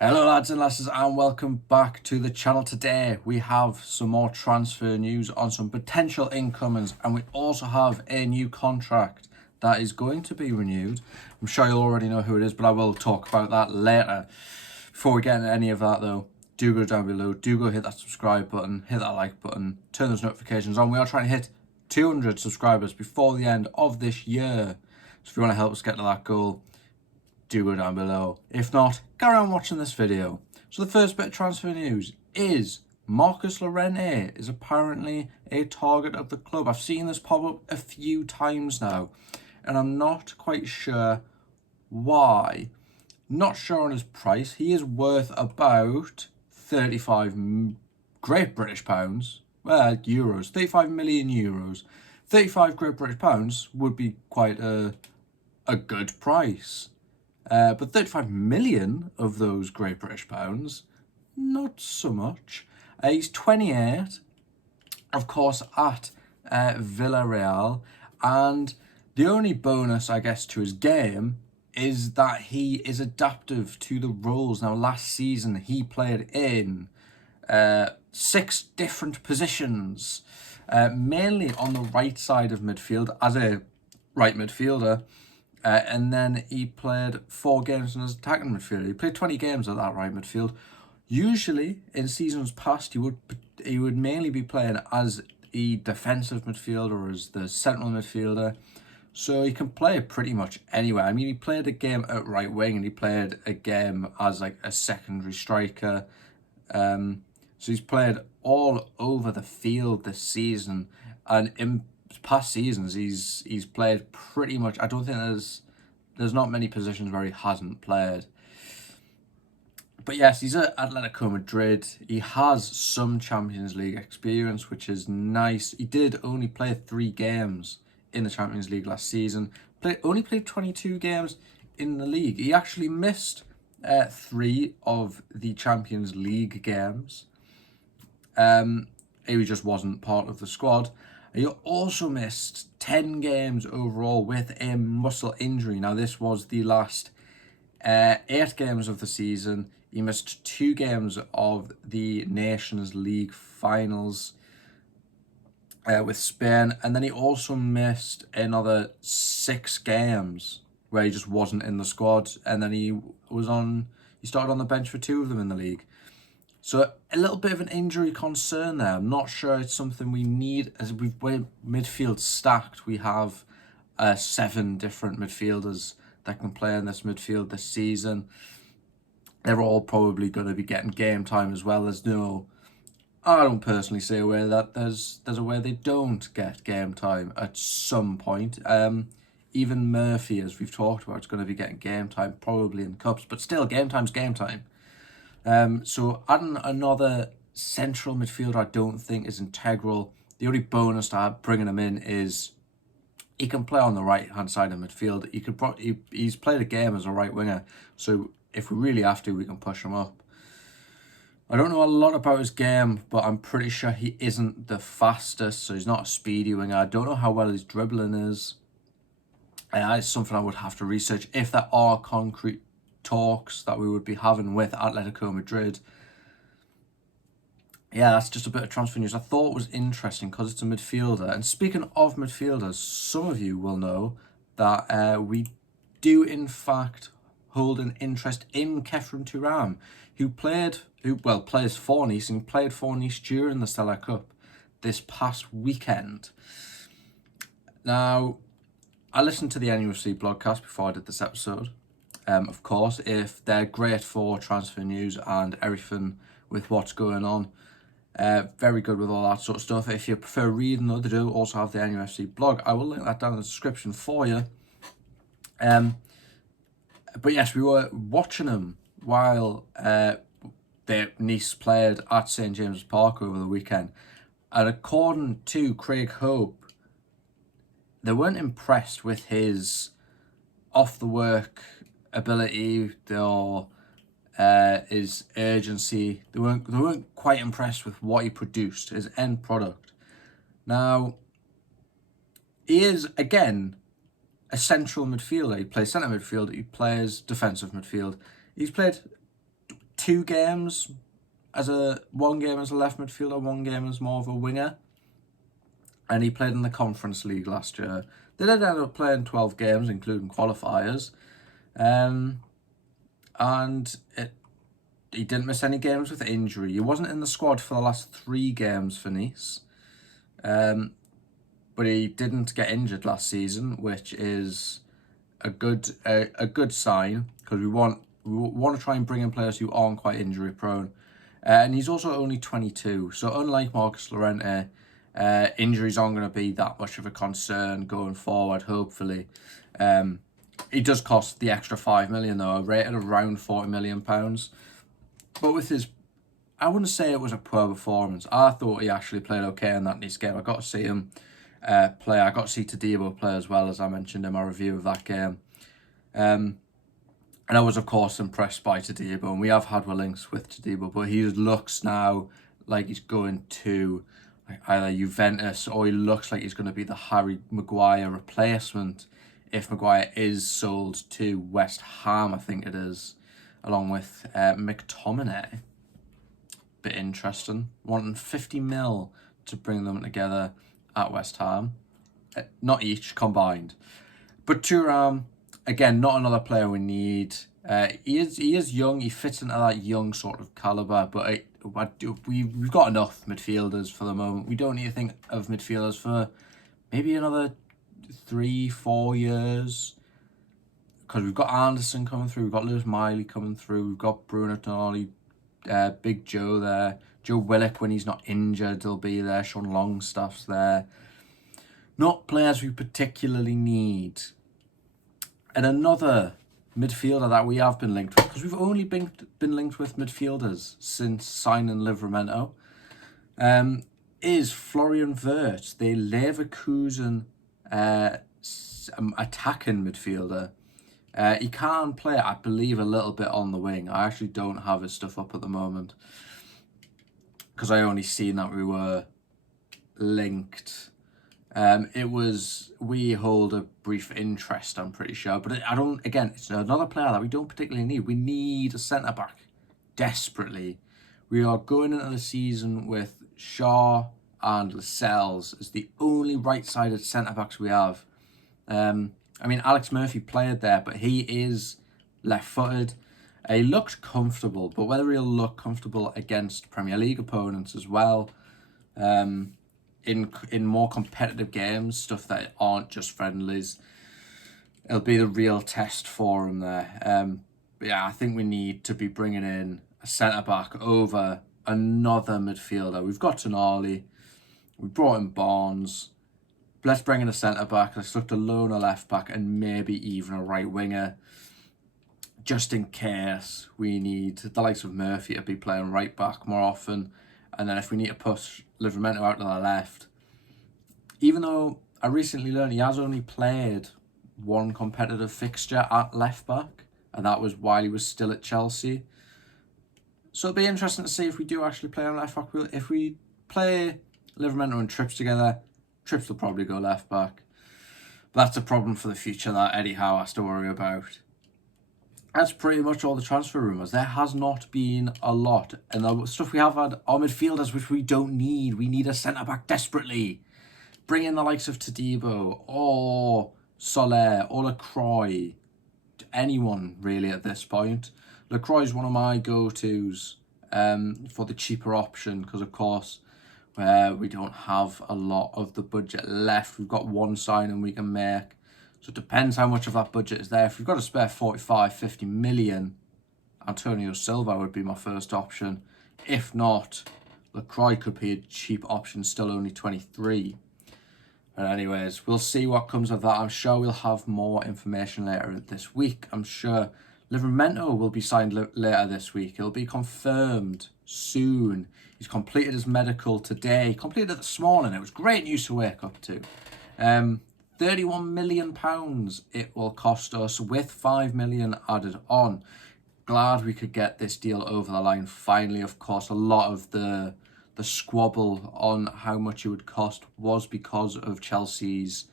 Hello lads and lasses and welcome back to the channel. Today we have some more transfer news on some potential incomings, and we also have a new contract that is going to be renewed. I'm sure you'll already know who it is, but I will talk about that later. Before we get into any of that though, do go down below, do go hit that subscribe button, hit that like button, turn those notifications on. We are trying to hit 200 subscribers before the end of this year. So if you want to help us get to that goal, do go down below. If not, carry on watching this video. So the first bit of transfer news is Marcus Llorente is apparently a target of the club. I've seen this pop up a few times now, and I'm not quite sure why. Not sure on his price. He is worth about 35 Great British pounds. Well, euros. 35 million euros. 35 Great British pounds would be quite a good price. But 35 million of those Great British pounds, not so much. He's 28, of course, at Villarreal. And the only bonus, I guess, to his game is that he is adaptive to the roles. Now, last season, he played in 6 different positions, mainly on the right side of midfield as a right midfielder. And then he played 4 games as attacking midfielder. He played 20 games at that right midfield. Usually, in seasons past, he would mainly be playing as a defensive midfielder or as the central midfielder. So he can play pretty much anywhere. I mean, he played a game at right wing and he played a game as like a secondary striker. So he's played all over the field this season, and in past seasons he's played pretty much. I don't think there's not many positions where he hasn't played. But yes, he's at Atletico Madrid. He has some Champions League experience, which is nice. He did only play 3 games in the Champions League last season. Only played 22 games in the league. He actually missed 3 of the Champions League games. He just wasn't part of the squad. He also missed 10 games overall with a muscle injury. Now, this was the last 8 games of the season. He missed 2 games of the Nations League finals with Spain. And then he also missed another 6 games where he just wasn't in the squad. And then he started on the bench for 2 of them in the league. So a little bit of an injury concern there. I'm not sure it's something we need, as we've midfield stacked. We have 7 different midfielders that can play in this midfield this season. They're all probably going to be getting game time as well. I don't personally see a way that there's a way they don't get game time at some point. Even Murphy, as we've talked about, is going to be getting game time probably in the cups, but still, game time's game time. So adding another central midfielder I don't think is integral. The only bonus to bringing him in is he can play on the right-hand side of midfield. He's played a game as a right winger, so if we really have to, we can push him up. I don't know a lot about his game, but I'm pretty sure he isn't the fastest, so he's not a speedy winger. I don't know how well his dribbling is. It's something I would have to research if there are concrete talks that we would be having with Atletico Madrid. Yeah, that's just a bit of transfer news I thought was interesting because it's a midfielder. And speaking of midfielders, some of you will know that we do in fact hold an interest in Kefren Turam, who plays for Nice and played for Nice during the Stella Cup this past weekend. Now, I listened to the NUFC blogcast before I did this episode. Of course, if they're great for transfer news and everything with what's going on. Very good with all that sort of stuff. If you prefer reading, though, they do also have the NUFC blog. I will link that down in the description for you. But yes, we were watching them while Nice played at St James's Park over the weekend. And according to Craig Hope, they weren't impressed with his off-the-work ability or his urgency. They weren't quite impressed with what he produced, his end product. Now, he is, again, a central midfielder. He plays centre midfield, he plays defensive midfield. He's played 2 games one game as a left midfielder, 1 game as more of a winger. And he played in the Conference League last year. They did end up playing 12 games, including qualifiers. He didn't miss any games with injury. He wasn't in the squad for the last 3 games for Nice. But he didn't get injured last season, which is a good sign, because we want to try and bring in players who aren't quite injury prone. And he's also only 22, so unlike Marcus Llorente, injuries aren't going to be that much of a concern going forward, hopefully. He does cost the extra 5 million though, rated around £40 million. But with his, I wouldn't say it was a poor performance. I thought he actually played okay in that Nice game. I got to see him play. I got to see Todibo play as well, as I mentioned in my review of that game. And I was, of course, impressed by Todibo. And we have had links with Todibo, but he looks now like he's going to either Juventus, or he looks like he's going to be the Harry Maguire replacement if Maguire is sold to West Ham, I think it is, along with McTominay. Bit interesting. Wanting 50 mil to bring them together at West Ham. Not each, combined. But Thuram, again, not another player we need. He is young. He fits into that young sort of calibre. But we've got enough midfielders for the moment. We don't need to think of midfielders for maybe another 3-4 years. Because we've got Anderson coming through. We've got Lewis Miley coming through. We've got Bruno Tonali, Big Joe there. Joe Willock, when he's not injured, he'll be there. Sean Longstaff's there. Not players we particularly need. And another midfielder that we have been linked with, because we've only been linked with midfielders since signing Livramento, is Florian Wirtz, the Leverkusen attacking midfielder. He can play, I believe, a little bit on the wing. I actually don't have his stuff up at the moment, because I only seen that we were linked. We hold a brief interest, I'm pretty sure. But it's another player that we don't particularly need. We need a centre-back desperately. We are going into the season with Shaw and Lascelles as the only right-sided centre-backs we have. Alex Murphy played there, but he is left-footed. He looked comfortable, but whether he'll look comfortable against Premier League opponents as well, in more competitive games, stuff that aren't just friendlies, it'll be the real test for him there. I think we need to be bringing in a centre-back over another midfielder. We've got Tonali, we brought in Barnes. Let's bring in a centre-back. Let's look to loan a left-back and maybe even a right winger, just in case we need the likes of Murphy to be playing right-back more often. And then if we need to push Livramento out to the left, even though I recently learned he has only played 1 competitive fixture at left-back, and that was while he was still at Chelsea. So it'll be interesting to see if we do actually play on left-back. If we play Livramento and Trips together, Trips will probably go left-back. But that's a problem for the future that Eddie Howe has to worry about. That's pretty much all the transfer rumours. There has not been a lot. And the stuff we have had are midfielders, which we don't need. We need a centre-back desperately. Bring in the likes of Todibo or Soler or Lacroix. Anyone, really, at this point. Lacroix is one of my go-tos for the cheaper option, because, of course, we don't have a lot of the budget left. We've got 1 signing we can make. So it depends how much of that budget is there. If we've got to spare 45-50 million, Antonio Silva would be my first option. If not, Lacroix could be a cheap option, still only 23. But anyways, we'll see what comes of that. I'm sure we'll have more information later this week. I'm sure Livramento will be signed later this week. It'll be confirmed soon. He's completed his medical today. He completed it this morning. It was great news to wake up to. £31 million it will cost us, with 5 million added on. Glad we could get this deal over the line finally. Of course, a lot of the squabble on how much it would cost was because of Chelsea's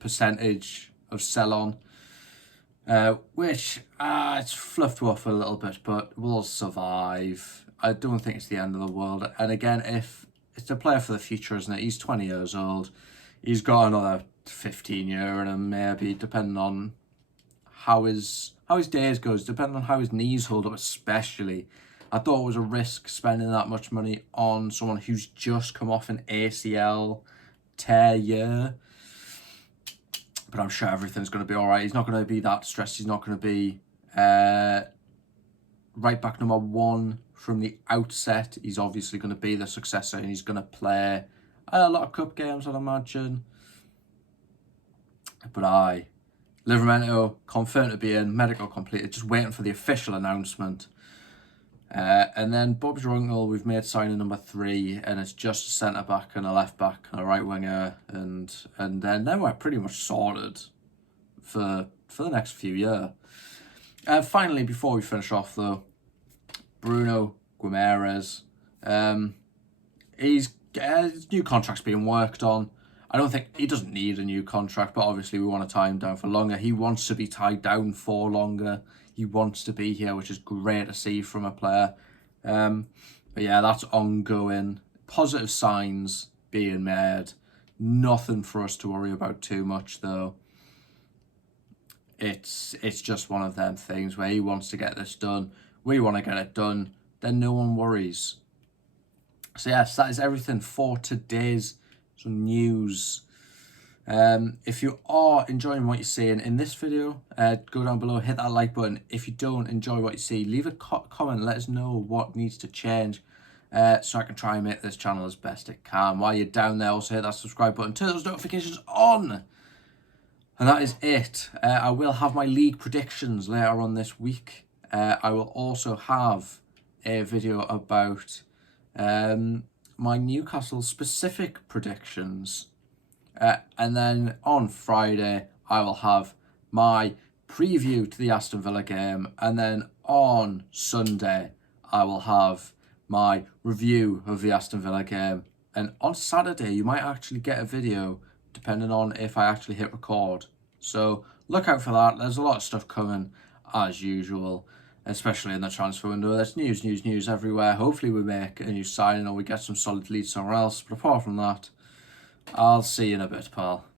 percentage of sell-on. which it's fluffed up a little bit, but will survive. I don't think it's the end of the world. And again, if it's a player for the future, isn't it? He's 20 years old. He's got another 15 year in him, maybe, depending on how his days goes, depending on how his knees hold up, especially. I thought it was a risk spending that much money on someone who's just come off an ACL tear year. But I'm sure everything's going to be all right. He's not going to be that stressed. He's not going to be right back number one from the outset. He's obviously going to be the successor, and he's going to play a lot of cup games, I'd imagine. But Livramento confirmed to be in, medical completed, just waiting for the official announcement. And then Bob's Rungle, we've made signing number 3, and it's just a centre back and a left back and a right winger, and then we're pretty much sorted for the next few years. Finally, before we finish off though, Bruno Guimaraes, his new contract's being worked on. I don't think he doesn't need a new contract, but obviously we want to tie him down for longer. He wants to be tied down for longer. He wants to be here, which is great to see from a player. But yeah, that's ongoing. Positive signs being made. Nothing for us to worry about too much, though. It's just one of them things where he wants to get this done. We want to get it done. Then no one worries. So yes, that is everything for today's news. If you are enjoying what you're seeing in this video, go down below, hit that like button. If you don't enjoy what you see, leave a comment, let us know what needs to change, so I can try and make this channel as best it can. While you're down there, also hit that subscribe button, turn those notifications on. And that is it. I will have my league predictions later on this week. I will also have a video about my Newcastle specific predictions. And then on Friday, I will have my preview to the Aston Villa game. And then on Sunday, I will have my review of the Aston Villa game. And on Saturday, you might actually get a video, depending on if I actually hit record. So look out for that. There's a lot of stuff coming, as usual, especially in the transfer window. There's news everywhere. Hopefully we make a new signing or we get some solid leads somewhere else. But apart from that, I'll see you in a bit, pal.